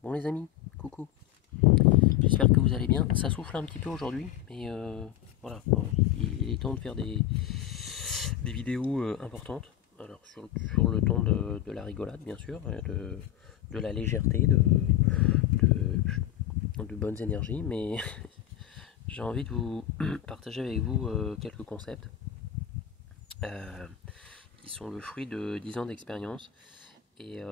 Bon les amis, coucou. J'espère que vous allez bien. Ça souffle un petit peu aujourd'hui, mais voilà, bon, il est temps de faire des vidéos importantes. Alors sur le ton de la rigolade bien sûr, de la légèreté, de bonnes énergies, mais j'ai envie de vous partager avec vous quelques concepts qui sont le fruit de 10 ans d'expérience et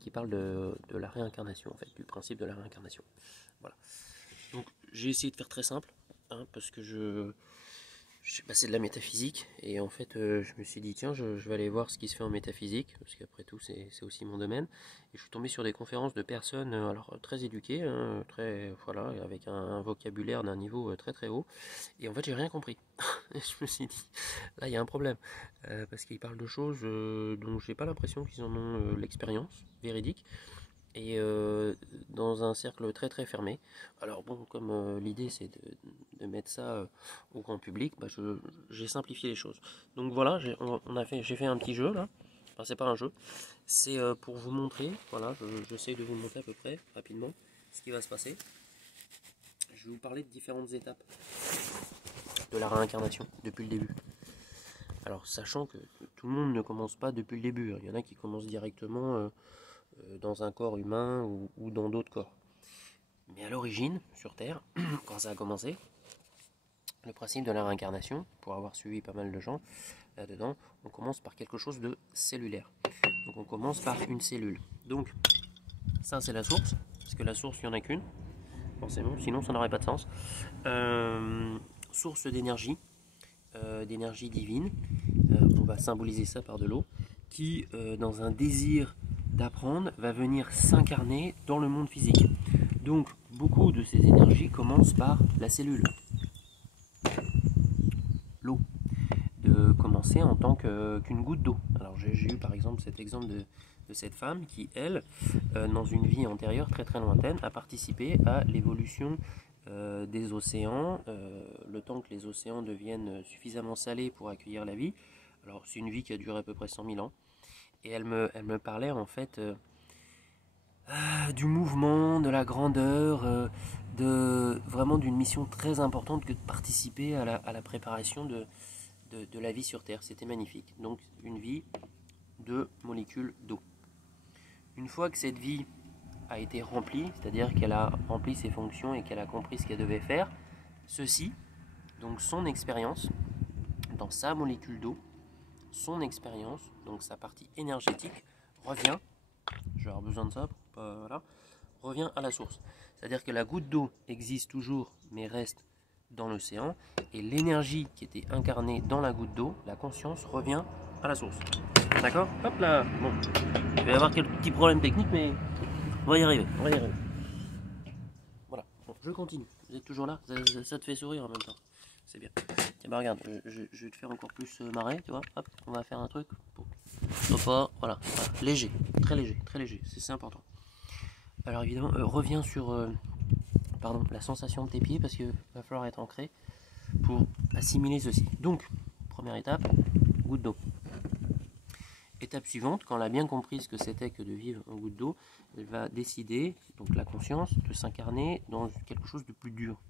qui parlent de la réincarnation, en fait, du principe de la réincarnation. Voilà. Donc j'ai essayé de faire très simple, hein, parce que j'ai passé de la métaphysique, et en fait je me suis dit tiens je vais aller voir ce qui se fait en métaphysique, parce qu'après tout c'est aussi mon domaine, et je suis tombé sur des conférences de personnes alors très éduquées, hein, très voilà, avec un vocabulaire d'un niveau très très haut, et en fait j'ai rien compris. Et je me suis dit là il y a un problème, parce qu'ils parlent de choses dont j'ai pas l'impression qu'ils en ont l'expérience véridique, et dans un cercle très très fermé. Alors bon, comme l'idée c'est de mettre ça au grand public, bah, j'ai simplifié les choses. Donc voilà, j'ai fait un petit jeu là. Enfin, c'est pas un jeu, c'est pour vous montrer, voilà, j'essaie de vous montrer à peu près rapidement ce qui va se passer. Je vais vous parler de différentes étapes de la réincarnation depuis le début. Alors sachant que tout le monde ne commence pas depuis le début, hein. Il y en a qui commencent directement dans un corps humain ou dans d'autres corps. Mais à l'origine, sur Terre, quand ça a commencé, le principe de la réincarnation, pour avoir suivi pas mal de gens là-dedans, on commence par quelque chose de cellulaire. Donc on commence par une cellule. Donc ça c'est la source, parce que la source il n'y en a qu'une, forcément, sinon ça n'aurait pas de sens. Source d'énergie divine, on va symboliser ça par de l'eau, qui dans un désir d'apprendre va venir s'incarner dans le monde physique. Donc beaucoup de ces énergies commencent par la cellule, l'eau, de commencer en tant qu'une goutte d'eau. Alors j'ai eu par exemple cet exemple de cette femme qui, elle, dans une vie antérieure très très lointaine, a participé à l'évolution des océans, le temps que les océans deviennent suffisamment salés pour accueillir la vie. Alors c'est une vie qui a duré à peu près 100 000 ans, et elle me parlait en fait du mouvement, de la grandeur, vraiment d'une mission très importante que de participer à la préparation de la vie sur Terre. C'était magnifique. Donc une vie de molécules d'eau. Une fois que cette vie a été remplie, c'est-à-dire qu'elle a rempli ses fonctions et qu'elle a compris ce qu'elle devait faire, ceci, donc son expérience dans sa molécule d'eau, son expérience, donc sa partie énergétique, revient, je vais avoir besoin de ça, voilà, revient à la source. C'est-à-dire que la goutte d'eau existe toujours, mais reste dans l'océan, et l'énergie qui était incarnée dans la goutte d'eau, la conscience, revient à la source. D'accord? Hop là. Bon, il va y avoir quelques petits problèmes techniques, mais on va y arriver. On va y arriver. Voilà. Bon, je continue. Vous êtes toujours là? Ça te fait sourire en même temps. C'est bien. Tiens, bah regarde, je vais te faire encore plus marrer, tu vois. Hop, on va faire un truc. Voilà, voilà. Léger, très léger. C'est important. Alors évidemment, reviens sur la sensation de tes pieds, parce qu'il va falloir être ancré pour assimiler ceci. Donc, première étape, goutte d'eau. Étape suivante, quand elle a bien compris ce que c'était que de vivre en goutte d'eau, elle va décider, donc la conscience, de s'incarner dans quelque chose de plus dur,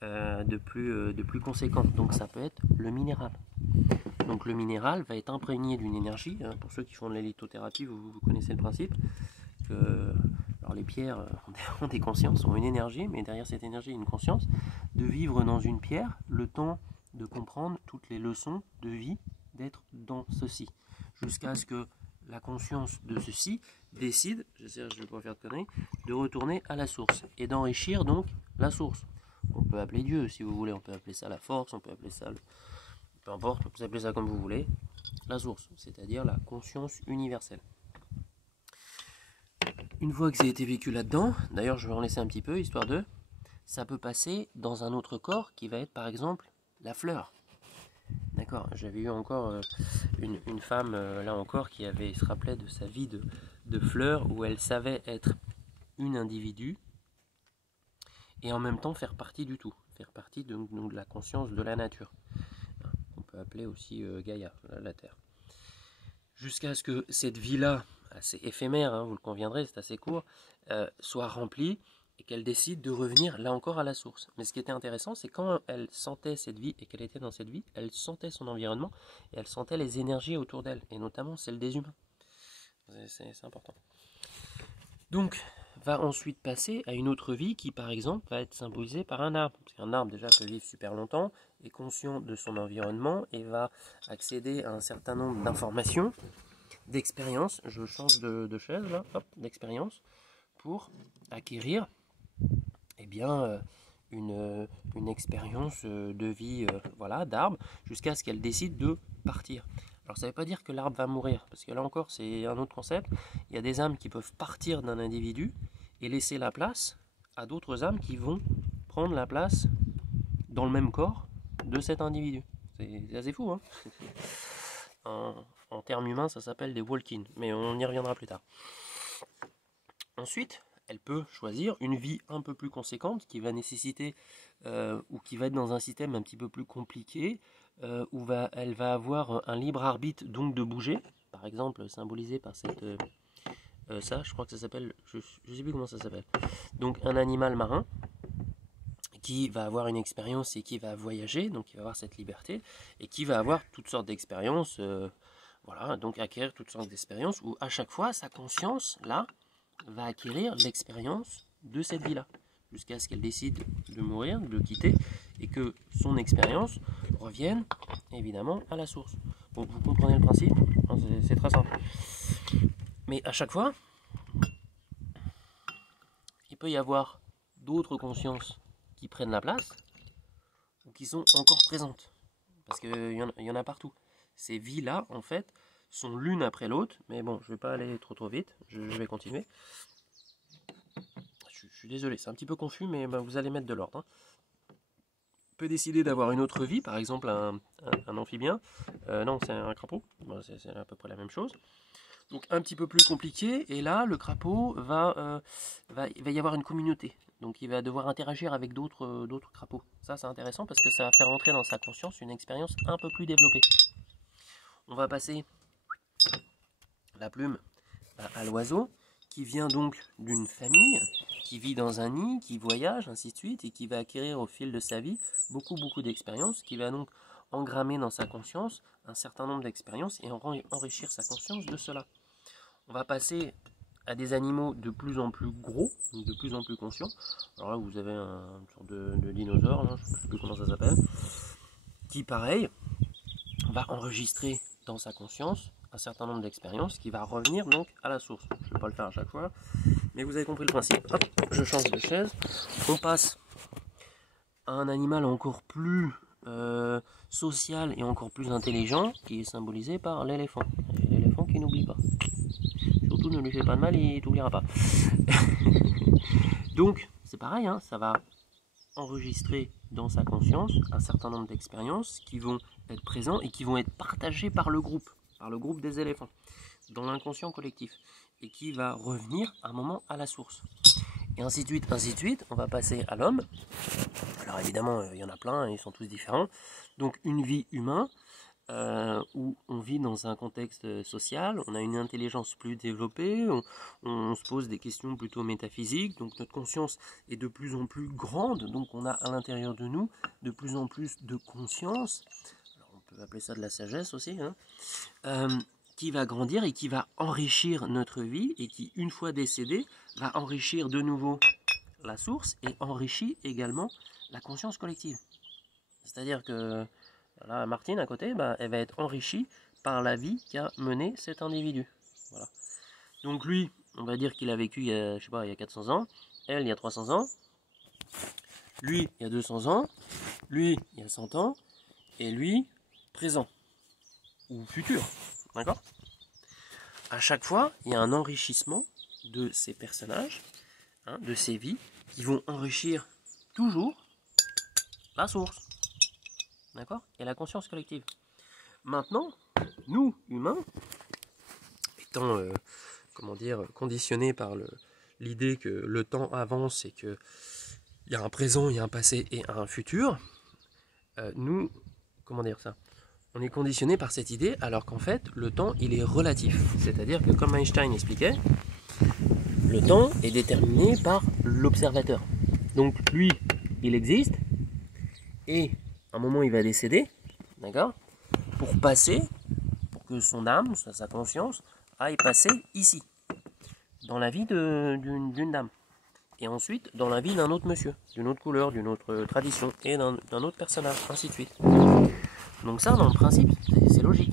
de plus conséquent. Donc ça peut être le minéral. Donc le minéral va être imprégné d'une énergie, hein, pour ceux qui font de la lithothérapie, vous connaissez le principe, que alors les pierres ont des consciences, ont une énergie, mais derrière cette énergie, il y a une conscience. De vivre dans une pierre, le temps de comprendre toutes les leçons de vie, d'être dans ceci, jusqu'à ce que la conscience de ceci décide, je ne vais pas faire de conneries, de retourner à la source et d'enrichir donc la source. On peut appeler Dieu si vous voulez, on peut appeler ça la force, on peut appeler ça, peu importe, on peut appeler ça comme vous voulez, la source, c'est-à-dire la conscience universelle. Une fois que ça a été vécu là-dedans, d'ailleurs je vais en laisser un petit peu, histoire de, ça peut passer dans un autre corps qui va être par exemple la fleur. D'accord, j'avais eu encore une femme, là encore, qui se rappelait de sa vie de fleur, où elle savait être une individu, et en même temps faire partie du tout, faire partie de la conscience de la nature. On peut appeler aussi Gaïa, la Terre. Jusqu'à ce que cette vie-là assez éphémère, hein, vous le conviendrez, c'est assez court, soit remplie et qu'elle décide de revenir là encore à la source. Mais ce qui était intéressant, c'est quand elle sentait cette vie et qu'elle était dans cette vie, elle sentait son environnement et elle sentait les énergies autour d'elle, et notamment celles des humains. C'est important. Donc, va ensuite passer à une autre vie qui, par exemple, va être symbolisée par un arbre. Parce qu'un arbre, déjà, peut vivre super longtemps, est conscient de son environnement et va accéder à un certain nombre d'informations, d'expériences. Je change de chaise, là, hop, d'expérience, pour acquérir, eh bien, une expérience de vie, voilà, d'arbre, jusqu'à ce qu'elle décide de partir. Alors ça ne veut pas dire que l'arbre va mourir, parce que là encore c'est un autre concept. Il y a des âmes qui peuvent partir d'un individu et laisser la place à d'autres âmes qui vont prendre la place dans le même corps de cet individu. C'est assez fou, hein. En termes humains, ça s'appelle des walk-in, mais on y reviendra plus tard. Ensuite, elle peut choisir une vie un peu plus conséquente qui va nécessiter ou qui va être dans un système un petit peu plus compliqué, où elle va avoir un libre arbitre, donc de bouger, par exemple symbolisé par cette ça, je crois que ça s'appelle, je ne sais plus comment ça s'appelle, donc un animal marin qui va avoir une expérience et qui va voyager, donc qui va avoir cette liberté et qui va avoir toutes sortes d'expériences, voilà, donc acquérir toutes sortes d'expériences où à chaque fois sa conscience là va acquérir l'expérience de cette vie là, jusqu'à ce qu'elle décide de mourir, de le quitter, et que son expérience revienne évidemment à la source. Donc vous comprenez le principe, c'est très simple. Mais à chaque fois, il peut y avoir d'autres consciences qui prennent la place, ou qui sont encore présentes. Parce qu'il y en a partout. Ces vies-là, en fait, sont l'une après l'autre, mais bon, je ne vais pas aller trop vite, je vais continuer. Je suis désolé, c'est un petit peu confus, mais vous allez mettre de l'ordre, hein. Peut décider d'avoir une autre vie, par exemple un amphibien, non c'est un crapaud, c'est à peu près la même chose. Donc un petit peu plus compliqué, et là le crapaud il va y avoir une communauté, donc il va devoir interagir avec d'autres crapauds. Ça c'est intéressant parce que ça va faire entrer dans sa conscience une expérience un peu plus développée. On va passer la plume à l'oiseau, qui vient donc d'une famille, qui vit dans un nid, qui voyage, ainsi de suite, et qui va acquérir au fil de sa vie beaucoup d'expériences, qui va donc engrammer dans sa conscience un certain nombre d'expériences et enrichir sa conscience de cela. On va passer à des animaux de plus en plus gros, de plus en plus conscients. Alors là, vous avez une sorte de dinosaure, là, je ne sais plus comment ça s'appelle, qui, pareil, va enregistrer dans sa conscience un certain nombre d'expériences qui va revenir donc à la source. Je ne vais pas le faire à chaque fois, mais vous avez compris le principe. Hop, je change de chaise. On passe à un animal encore plus social et encore plus intelligent, qui est symbolisé par l'éléphant. L'éléphant qui n'oublie pas. Surtout ne lui fais pas de mal, il t'oubliera pas. Donc c'est pareil, hein, ça va enregistrer dans sa conscience un certain nombre d'expériences qui vont être présentes et qui vont être partagées par le groupe des éléphants, dans l'inconscient collectif, et qui va revenir à un moment à la source. Et ainsi de suite, on va passer à l'homme. Alors évidemment, il y en a plein, ils sont tous différents. Donc une vie humaine, où on vit dans un contexte social, on a une intelligence plus développée, on se pose des questions plutôt métaphysiques, donc notre conscience est de plus en plus grande, donc on a à l'intérieur de nous de plus en plus de conscience, alors on peut appeler ça de la sagesse aussi, hein, qui va grandir et qui va enrichir notre vie, et qui, une fois décédé, va enrichir de nouveau la source et enrichit également la conscience collective. C'est-à-dire que là, Martine à côté, elle va être enrichie par la vie qu'a menée cet individu. Voilà. Donc lui, on va dire qu'il a vécu il y a 400 ans, elle il y a 300 ans, lui il y a 200 ans, lui il y a 100 ans, et lui présent ou futur. D'accord ? À chaque fois, il y a un enrichissement de ces personnages, hein, de ces vies, qui vont enrichir toujours la source. D'accord ? Et la conscience collective. Maintenant, nous, humains, étant conditionnés par l'idée que le temps avance et qu'il y a un présent, il y a un passé et un futur, nous, On est conditionné par cette idée, alors qu'en fait, le temps, il est relatif. C'est-à-dire que, comme Einstein expliquait, le temps est déterminé par l'observateur. Donc, lui, il existe, et à un moment, il va décéder, d'accord, pour passer, pour que son âme, sa conscience, aille passer ici, dans la vie d'une dame. Et ensuite, dans la vie d'un autre monsieur, d'une autre couleur, d'une autre tradition, et d'un autre personnage, ainsi de suite. Donc ça, dans le principe, c'est logique,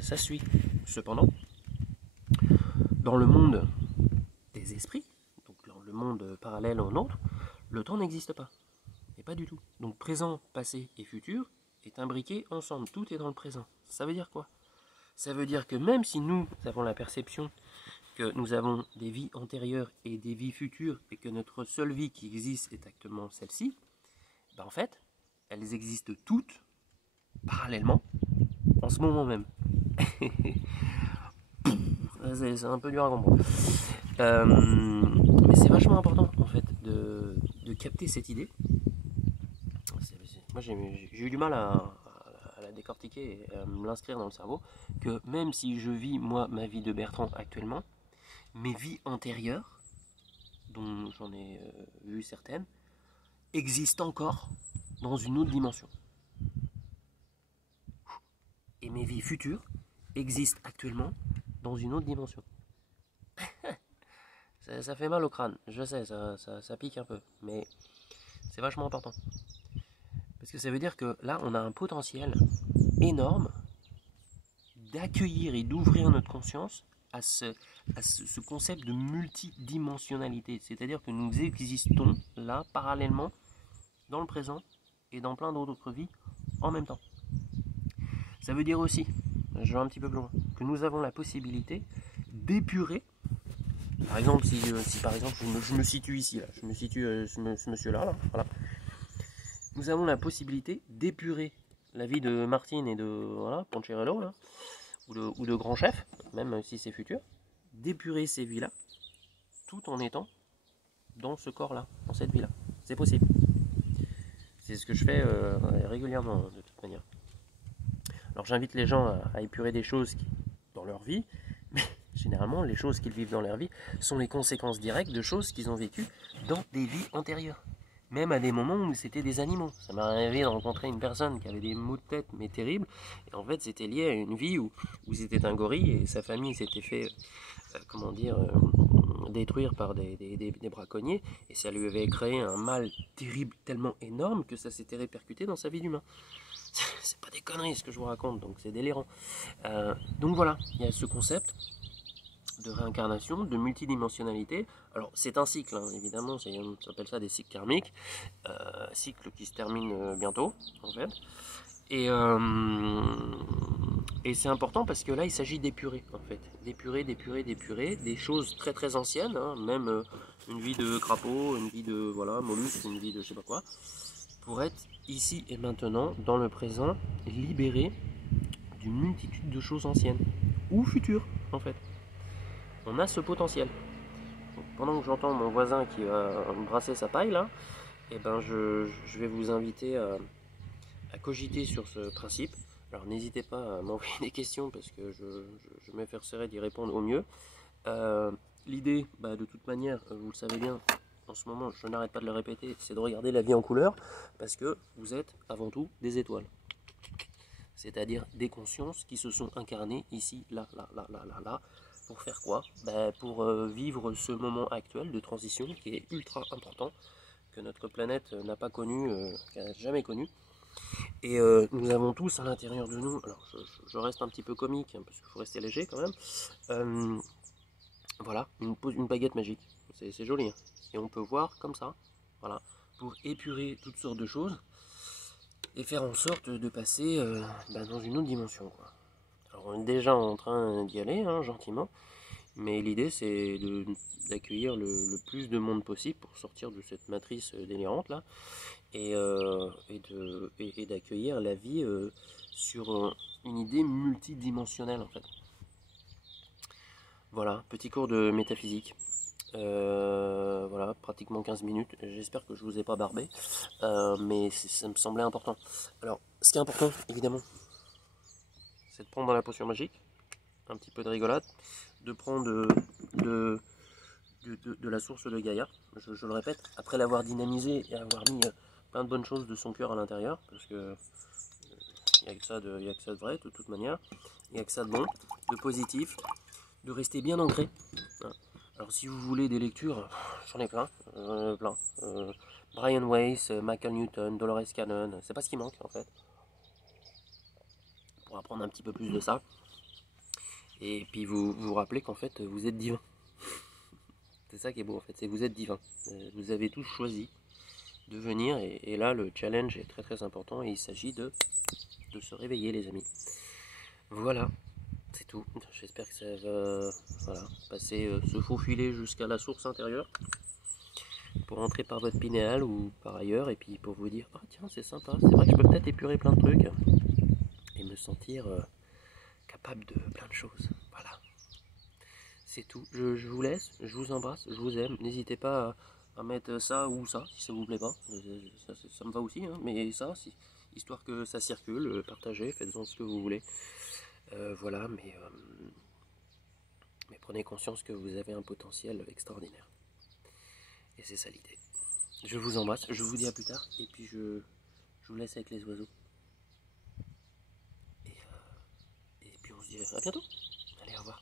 ça suit. Cependant, dans le monde des esprits, donc dans le monde parallèle au nôtre, le temps n'existe pas. Et pas du tout. Donc présent, passé et futur est imbriqué ensemble. Tout est dans le présent. Ça veut dire quoi? Ça veut dire que même si nous avons la perception que nous avons des vies antérieures et des vies futures et que notre seule vie qui existe est actuellement celle-ci, ben en fait, elles existent toutes parallèlement en ce moment même. C'est un peu dur à comprendre. Mais c'est vachement important en fait de capter cette idée. Moi j'ai eu du mal à la décortiquer et à me l'inscrire dans le cerveau, que même si je vis moi ma vie de Bertrand actuellement, mes vies antérieures, dont j'en ai vu certaines, existent encore dans une autre dimension. Et mes vies futures existent actuellement dans une autre dimension. Ça fait mal au crâne, je sais, ça pique un peu, mais c'est vachement important. Parce que ça veut dire que là, on a un potentiel énorme d'accueillir et d'ouvrir notre conscience à ce concept de multidimensionnalité. C'est-à-dire que nous existons là, parallèlement, dans le présent et dans plein d'autres vies en même temps. Ça veut dire aussi, je vais un petit peu plus loin, que nous avons la possibilité d'épurer. Par exemple, si par exemple je me situe ici, là, je me situe ce monsieur-là, voilà. Nous avons la possibilité d'épurer la vie de Martine et de voilà, Poncherello, là, ou de Grand Chef, même si c'est futur, d'épurer ces vies-là, tout en étant dans ce corps-là, dans cette vie-là. C'est possible. C'est ce que je fais régulièrement, de toute manière. Alors j'invite les gens à épurer des choses dans leur vie, mais généralement, les choses qu'ils vivent dans leur vie sont les conséquences directes de choses qu'ils ont vécues dans des vies antérieures. Même à des moments où c'était des animaux. Ça m'est arrivé de rencontrer une personne qui avait des maux de tête, mais terribles. Et en fait, c'était lié à une vie où c'était un gorille et sa famille s'était fait, détruire par des braconniers. Et ça lui avait créé un mal terrible, tellement énorme que ça s'était répercuté dans sa vie d'humain. C'est pas des conneries ce que je vous raconte, donc c'est délirant. Donc voilà, il y a ce concept de réincarnation, de multidimensionnalité. Alors c'est un cycle, hein, évidemment, on appelle ça des cycles karmiques, cycle qui se termine bientôt, en fait. Et c'est important parce que là, il s'agit d'épurer, en fait. D'épurer des choses très très anciennes, hein, même une vie de crapaud, une vie de voilà, mollusque, une vie de je sais pas quoi, pour être ici et maintenant, dans le présent, libéré d'une multitude de choses anciennes, ou futures, en fait. On a ce potentiel. Donc, pendant que j'entends mon voisin qui va brasser sa paille là, eh ben je vais vous inviter à cogiter sur ce principe. Alors n'hésitez pas à m'envoyer des questions parce que je m'efforcerai d'y répondre au mieux. L'idée, de toute manière, vous le savez bien, en ce moment je n'arrête pas de le répéter, c'est de regarder la vie en couleur parce que vous êtes avant tout des étoiles. C'est-à-dire des consciences qui se sont incarnées ici, là, pour faire quoi? Pour vivre ce moment actuel de transition qui est ultra important, que notre planète n'a pas connu, qu'elle n'a jamais connu. Et nous avons tous à l'intérieur de nous, alors je reste un petit peu comique, hein, parce qu'il faut rester léger quand même, voilà, une baguette magique, c'est joli, hein. Et on peut voir comme ça, voilà, pour épurer toutes sortes de choses, et faire en sorte de passer dans une autre dimension, quoi. Alors on est déjà en train d'y aller, hein, gentiment, mais l'idée c'est d'accueillir le plus de monde possible pour sortir de cette matrice délirante là, et d'accueillir la vie sur une idée multidimensionnelle en fait. Voilà, petit cours de métaphysique. Voilà, pratiquement 15 minutes. J'espère que je vous ai pas barbé, mais ça me semblait important. Alors, ce qui est important, évidemment, c'est de prendre dans la potion magique, un petit peu de rigolade, de prendre de la source de Gaïa, je le répète, après l'avoir dynamisé et avoir mis plein de bonnes choses de son cœur à l'intérieur, parce que il n'y a que ça de vrai de toute manière, il n'y a que ça de bon, de positif, de rester bien ancré. Alors si vous voulez des lectures, j'en ai plein, Brian Weiss, Michael Newton, Dolores Cannon, c'est pas ce qui manque en fait, pour apprendre un petit peu plus de ça. Et puis vous vous rappelez qu'en fait vous êtes divin. C'est ça qui est beau en fait, c'est que vous êtes divin. Vous avez tous choisi de venir et là le challenge est très très important et il s'agit de se réveiller les amis. Voilà, c'est tout. J'espère que ça va passer, se faufiler jusqu'à la source intérieure pour rentrer par votre pinéal ou par ailleurs et puis pour vous dire ah tiens c'est sympa, c'est vrai que je peux peut-être épurer plein de trucs et me sentir capable de plein de choses. Voilà. C'est tout. Je vous laisse, je vous embrasse, je vous aime. N'hésitez pas à mettre ça ou ça, si ça vous plaît pas. Ça me va aussi, hein, mais ça, histoire que ça circule, partagez, faites-en ce que vous voulez. Voilà, mais prenez conscience que vous avez un potentiel extraordinaire. Et c'est ça l'idée. Je vous embrasse, je vous dis à plus tard, et puis je vous laisse avec les oiseaux. Et puis on se dit à bientôt. Allez, au revoir.